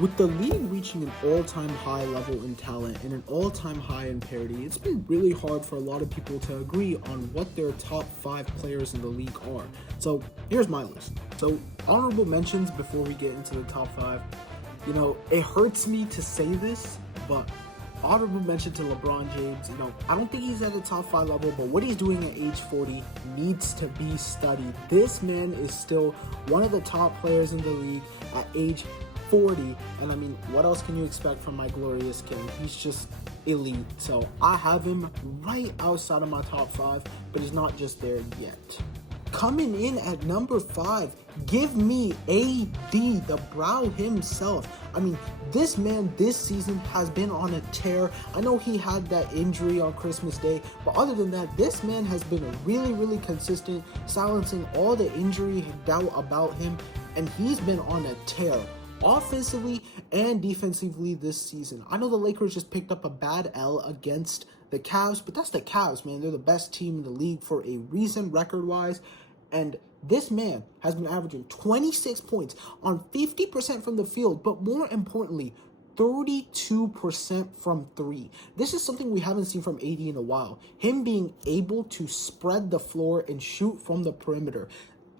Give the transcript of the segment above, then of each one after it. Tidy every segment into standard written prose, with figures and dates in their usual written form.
With the league reaching an all-time high level in talent and an all-time high in parity, it's been really hard for a lot of people to agree on what their top 5 players in the league are. So here's my list. So honorable mentions before we get into the top 5. It hurts me to say this, but honorable mention to LeBron James. I don't think he's at the top 5 level, but what he's doing at age 40 needs to be studied. This man is still one of the top players in the league at age 40, and I mean, what else can you expect from my glorious king? He's just elite. So I have him right outside of my top 5, but he's not just there yet. Coming in at number 5, give me AD, the Brow himself. I mean, this man this season has been on a tear. I know he had that injury on Christmas Day, but other than that, this man has been really, really consistent, silencing all the injury doubt about him, and he's been on a tear offensively and defensively this season. I know the Lakers just picked up a bad L against the Cavs, but that's the Cavs, man. They're the best team in the league for a reason record-wise. And this man has been averaging 26 points on 50% from the field, but more importantly, 32% from 3. This is something we haven't seen from AD in a while. Him being able to spread the floor and shoot from the perimeter.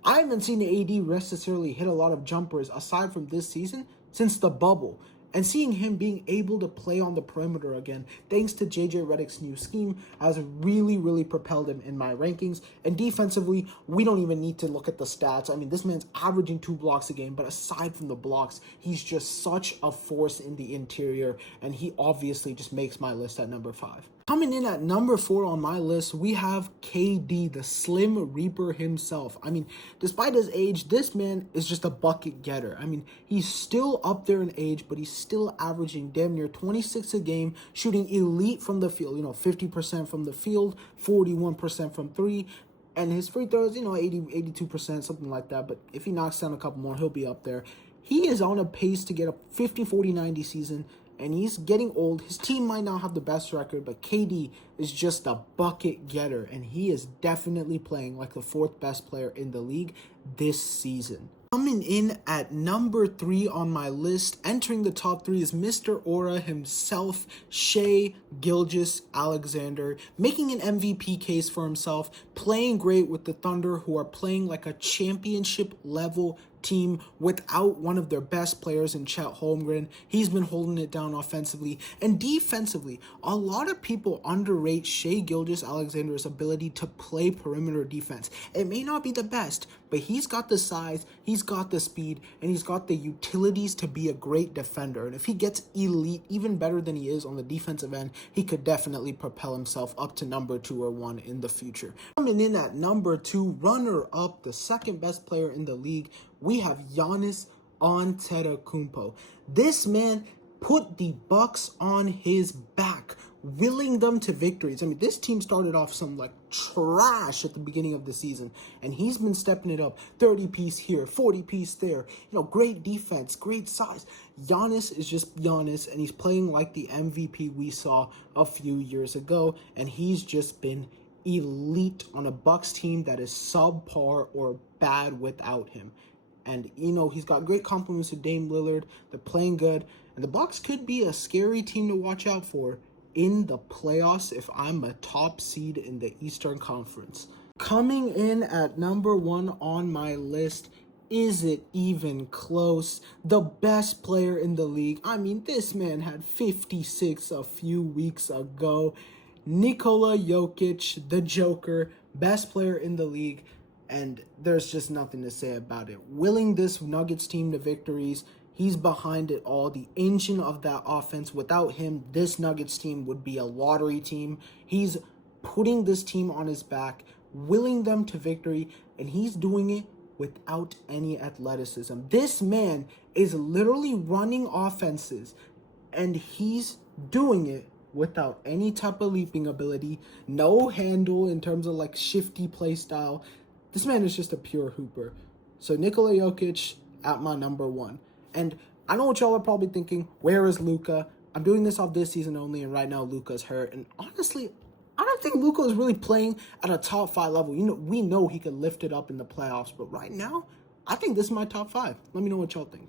I haven't seen AD necessarily hit a lot of jumpers aside from this season since the bubble. And seeing him being able to play on the perimeter again, thanks to JJ Redick's new scheme, has really, really propelled him in my rankings. And defensively, we don't even need to look at the stats. I mean, this man's averaging 2 blocks a game, but aside from the blocks, he's just such a force in the interior, and he obviously just makes my list at number 5. Coming in at number 4 on my list, we have KD, the Slim Reaper himself. I mean, despite his age, this man is just a bucket getter. I mean, he's still up there in age, but he's still averaging damn near 26 a game, shooting elite from the field, 50% from the field, 41% from 3. And his free throws, 82%, something like that. But if he knocks down a couple more, he'll be up there. He is on a pace to get a 50, 40, 90 season. And he's getting old. His team might not have the best record, but KD is just a bucket getter. And he is definitely playing like the 4th best player in the league this season. Coming in at number 3 on my list, entering the top 3 is Mr. Aura himself, Shai Gilgeous-Alexander, making an MVP case for himself, playing great with the Thunder, who are playing like a championship level team without one of their best players in Chet Holmgren. He's been holding it down offensively and defensively. A lot of people underrate Shai Gilgeous-Alexander's ability to play perimeter defense. It may not be the best, but he's got the size, he's got the speed, and he's got the utilities to be a great defender. And if he gets elite, even better than he is on the defensive end, he could definitely propel himself up to number 2 or 1 in the future. Coming in at number 2, runner-up, the 2nd best player in the league, we have Giannis Antetokounmpo. This man put the Bucks on his back, willing them to victories. I mean, this team started off some like trash at the beginning of the season, and he's been stepping it up. 30-piece here, 40-piece there. Great defense, great size. Giannis is just Giannis, and he's playing like the MVP we saw a few years ago, and he's just been elite on a Bucks team that is subpar or bad without him. And, he's got great compliments with Dame Lillard. They're playing good. And the Bucks could be a scary team to watch out for in the playoffs if I'm a top seed in the Eastern Conference. Coming in at number 1 on my list, is it even close? The best player in the league. I mean, this man had 56 a few weeks ago. Nikola Jokic, the Joker, best player in the league. And there's just nothing to say about it. Willing this Nuggets team to victories. He's behind it all, the engine of that offense. Without him, this Nuggets team would be a lottery team. He's putting this team on his back, willing them to victory, and he's doing it without any athleticism. This man is literally running offenses, and he's doing it without any type of leaping ability, no handle in terms of like shifty play style. This man is just a pure hooper. So Nikola Jokic at my number 1. And I know what y'all are probably thinking, where is Luka? I'm doing this off this season only, and right now Luka's hurt. And honestly, I don't think Luka is really playing at a top 5 level. We know he can lift it up in the playoffs, but right now, I think this is my top 5. Let me know what y'all think.